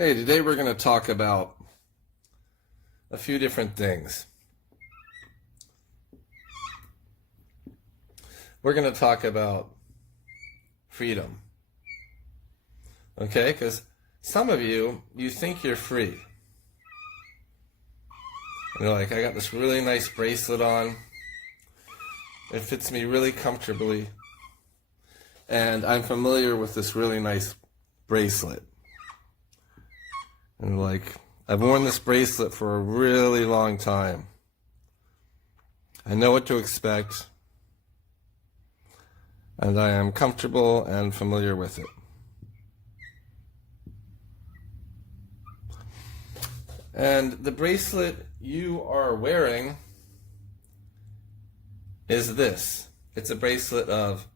Hey, today we're going to talk about a few different things. We're going to talk about freedom. Okay? Because some of you think you're free. And you're like, I got this really nice bracelet on. It fits me really comfortably. And I'm familiar with this really nice bracelet. And like, I've worn this bracelet for a really long time. I know what to expect. And I am comfortable and familiar with it. And the bracelet you are wearing is this. It's a bracelet of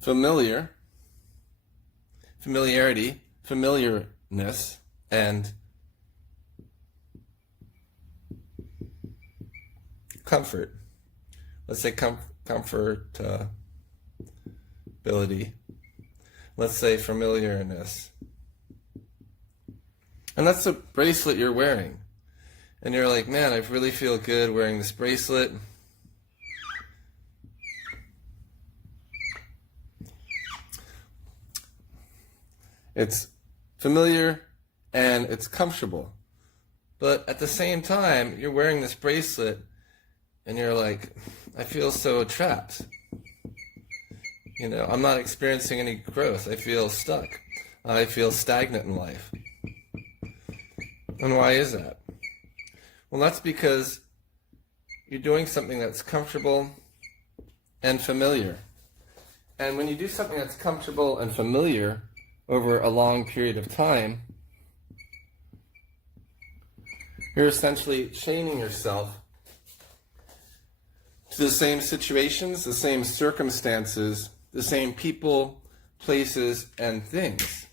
familiarity, familiarness, and comfort. Let's say comfortability. Let's say familiarness. And that's the bracelet you're wearing. And you're like, man, I really feel good wearing this bracelet. It's familiar and it's comfortable. But at the same time, you're wearing this bracelet and you're like, I feel so trapped. You know, I'm not experiencing any growth. I feel stuck. I feel stagnant in life. And why is that? Well, that's because you're doing something that's comfortable and familiar. And when you do something that's comfortable and familiar over a long period of time, you're essentially chaining yourself to the same situations, the same circumstances, the same people, places, and things.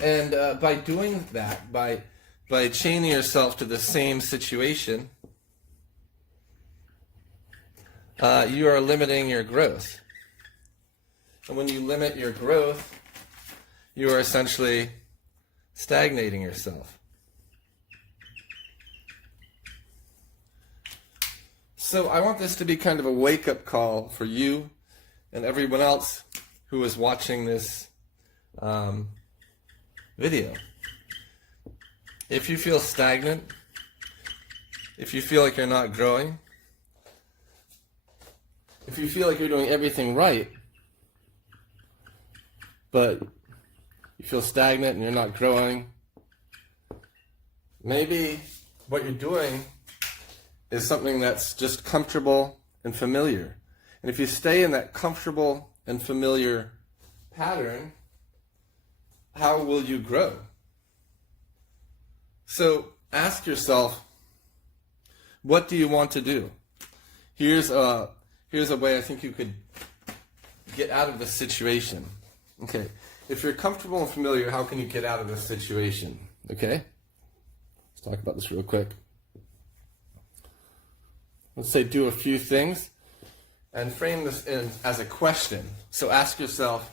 And by doing that, by chaining yourself to the same situation, you are limiting your growth. And when you limit your growth, you are essentially stagnating yourself. So I want this to be kind of a wake-up call for you and everyone else who is watching this video. If you feel stagnant, if you feel like you're not growing, if you feel like you're doing everything right, but you feel stagnant and you're not growing, maybe what you're doing is something that's just comfortable and familiar. And if you stay in that comfortable and familiar pattern, how will you grow? So ask yourself, what do you want to do? Here's a way I think you could get out of this situation. Okay, if you're comfortable and familiar, how can you get out of this situation? Okay, let's talk about this real quick. Let's say do a few things and frame this in as a question. So ask yourself,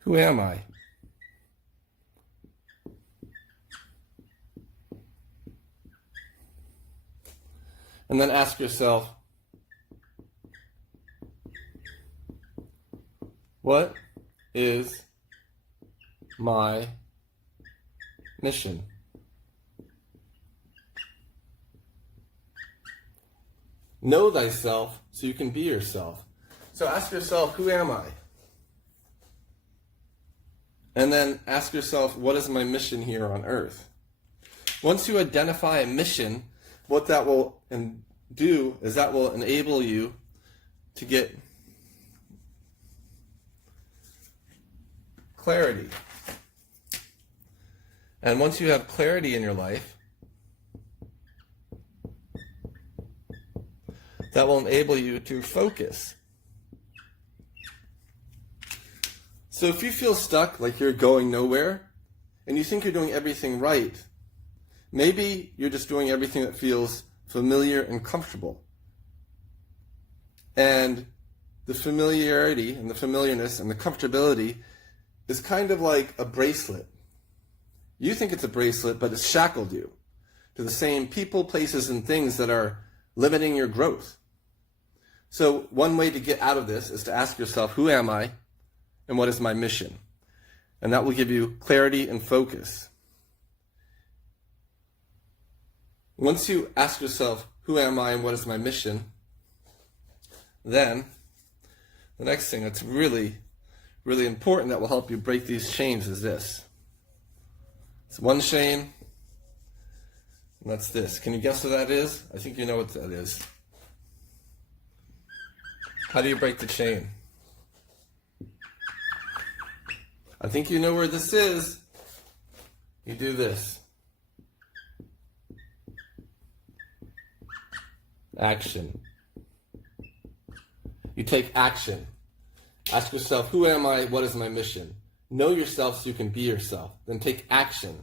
who am I? And then ask yourself, what is my mission? Know thyself so you can be yourself. So ask yourself, who am I? And then ask yourself, what is my mission here on earth? Once you identify a mission, what that will do is that will enable you to get clarity. And once you have clarity in your life, that will enable you to focus. So if you feel stuck, like you're going nowhere, and you think you're doing everything right, Maybe you're just doing everything that feels familiar and comfortable. And the familiarity and the familiarness and the comfortability is kind of like a bracelet. You think it's a bracelet, but it's shackled you to the same people, places, and things that are limiting your growth. So one way to get out of this is to ask yourself, who am I and what is my mission? And that will give you clarity and focus. Once you ask yourself, who am I and what is my mission, then the next thing that's really, really important that will help you break these chains is this. It's one chain, and that's this. Can you guess what that is? I think you know what that is. How do you break the chain? I think you know where this is. You do this. Action. You take action. Ask yourself, who am I? What is my mission? Know yourself so you can be yourself. Then take action.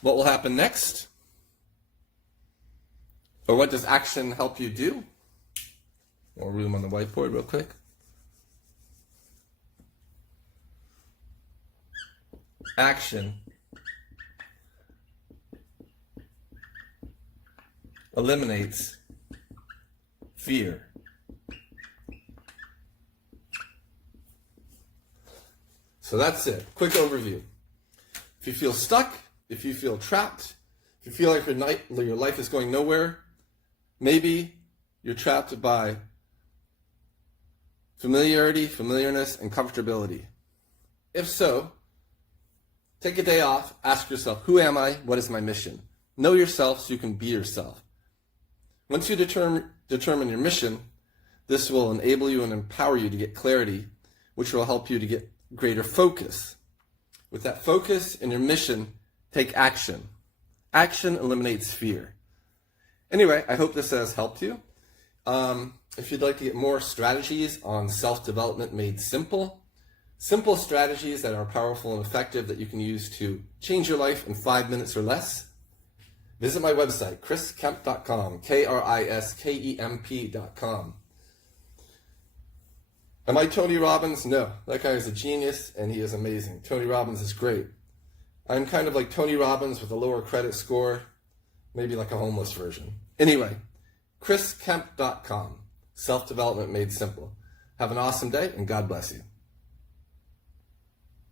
What will happen next? Or what does action help you do? More room on the whiteboard real quick. Action eliminates fear. So that's it. Quick overview. If you feel stuck, if you feel trapped, if you feel like your life is going nowhere, maybe you're trapped by familiarity, familiarness, and comfortability. If so, take a day off, ask yourself, who am I? What is my mission? Know yourself so you can be yourself. Once you determine your mission, this will enable you and empower you to get clarity, which will help you to get greater focus. With that focus and your mission, take action. Action eliminates fear. Anyway, I hope this has helped you. If you'd like to get more strategies on self-development made simple strategies that are powerful and effective that you can use to change your life in 5 minutes or less, visit my website, chriskemp.com, KRISKEMP.com. Am I Tony Robbins? No. That guy is a genius, and he is amazing. Tony Robbins is great. I'm kind of like Tony Robbins with a lower credit score, maybe like a homeless version. Anyway, chriskemp.com, self-development made simple. Have an awesome day, and God bless you.